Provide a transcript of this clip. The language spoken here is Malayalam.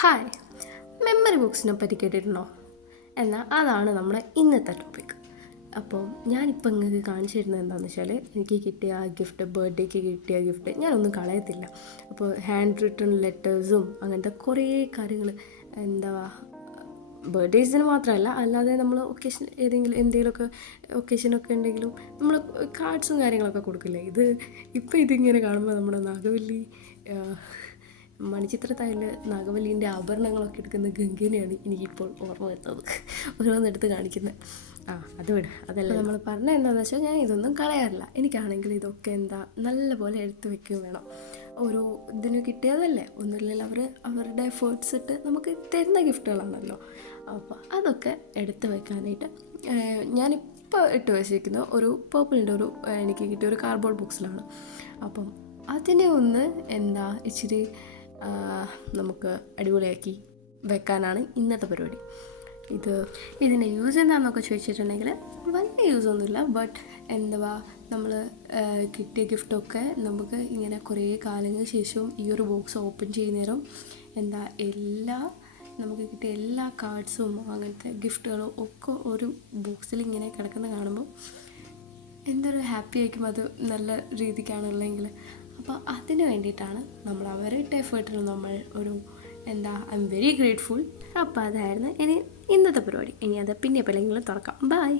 ഹായ്, മെമ്മറി ബുക്സിനെ പറ്റി കേട്ടിട്ടുണ്ടോ? എന്നാൽ അതാണ് നമ്മുടെ ഇന്നത്തെ ടോപ്പിക്. അപ്പോൾ ഞാനിപ്പോൾ നിങ്ങൾക്ക് കാണിച്ചു തരുന്നത് എന്താണെന്ന് വെച്ചാൽ, എനിക്ക് കിട്ടിയ ആ ഗിഫ്റ്റ്, ബർത്ത്ഡേക്ക് കിട്ടിയ ഗിഫ്റ്റ് ഞാനൊന്നും കളയത്തില്ല. അപ്പോൾ ഹാൻഡ് റിട്ടൺ ലെറ്റേഴ്സും അങ്ങനത്തെ കുറേ കാര്യങ്ങൾ, എന്താ ബർത്ത്ഡേസിന് മാത്രമല്ല, അല്ലാതെ നമ്മൾ എന്തെങ്കിലുമൊക്കെ ഒക്കേഷനൊക്കെ ഉണ്ടെങ്കിലും നമ്മൾ കാർഡ്സും കാര്യങ്ങളൊക്കെ കൊടുക്കില്ലേ. ഇതിങ്ങനെ കാണുമ്പോൾ നമ്മുടെ നാഗവല്ലി മണിച്ചിത്രത്താഴിൽ നാഗവല്ലീൻ്റെ ആഭരണങ്ങളൊക്കെ എടുക്കുന്ന ഗംഗേനെയാണ് എനിക്കിപ്പോൾ ഓർമ്മ വരുന്നത്. ഓരോന്നെടുത്ത് കാണിക്കുന്നത്. അത് വിട്, അതല്ല നമ്മൾ പറഞ്ഞത് എന്താണെന്ന് വെച്ചാൽ, ഞാൻ ഇതൊന്നും കളയാറില്ല. എനിക്കാണെങ്കിൽ ഇതൊക്കെ നല്ലപോലെ എടുത്ത് വെക്കുകയും വേണം. ഓരോ ഇതിന് കിട്ടിയതല്ലേ, ഒന്നുമില്ലെങ്കിൽ അവരുടെ എഫേർട്സ് ഇട്ട് നമുക്ക് തരുന്ന ഗിഫ്റ്റുകളാണല്ലോ. അപ്പോൾ അതൊക്കെ എടുത്ത് വെക്കാനായിട്ട് ഞാനിപ്പോൾ ഇട്ട് വെച്ചിരിക്കുന്ന ഒരു പേർപ്പിളിൻ്റെ എനിക്ക് കിട്ടിയ ഒരു കാർഡ്ബോർഡ് ബോക്സിലാണ്. അപ്പം അതിനെ ഒന്ന് ഇച്ചിരി നമുക്ക് അടിപൊളിയാക്കി വെക്കാനാണ് ഇന്നത്തെ പരിപാടി. ഇതിൻ്റെ യൂസ് എന്താണെന്നൊക്കെ ചോദിച്ചിട്ടുണ്ടെങ്കിൽ വലിയ യൂസൊന്നുമില്ല. ബട്ട് നമ്മൾ കിട്ടിയ ഗിഫ്റ്റൊക്കെ നമുക്ക് ഇങ്ങനെ കുറേ കാലങ്ങൾക്ക് ശേഷവും ഈ ഒരു ബോക്സ് ഓപ്പൺ ചെയ്യുന്നേരം നമുക്ക് കിട്ടിയ എല്ലാ കാർഡ്സും അങ്ങനത്തെ ഗിഫ്റ്റുകളും ഒക്കെ ഒരു ബോക്സിൽ ഇങ്ങനെ കിടക്കുന്ന കാണുമ്പോൾ എന്തൊരു ഹാപ്പി ആയിരിക്കും. അത് നല്ല രീതിക്കാണുള്ളതെങ്കിൽ. അപ്പോൾ അതിന് വേണ്ടിയിട്ടാണ് നമ്മൾ അവരുടെ എഫേർട്ടിൽ നമ്മൾ ഐ എം വെരി ഗ്രേറ്റ്ഫുൾ. അപ്പോൾ അതായിരുന്നു ഇന്നത്തെ പരിപാടി. ഇനി അത് പിന്നെ എപ്പോഴെങ്കിലും തുറക്കാം. ബൈ.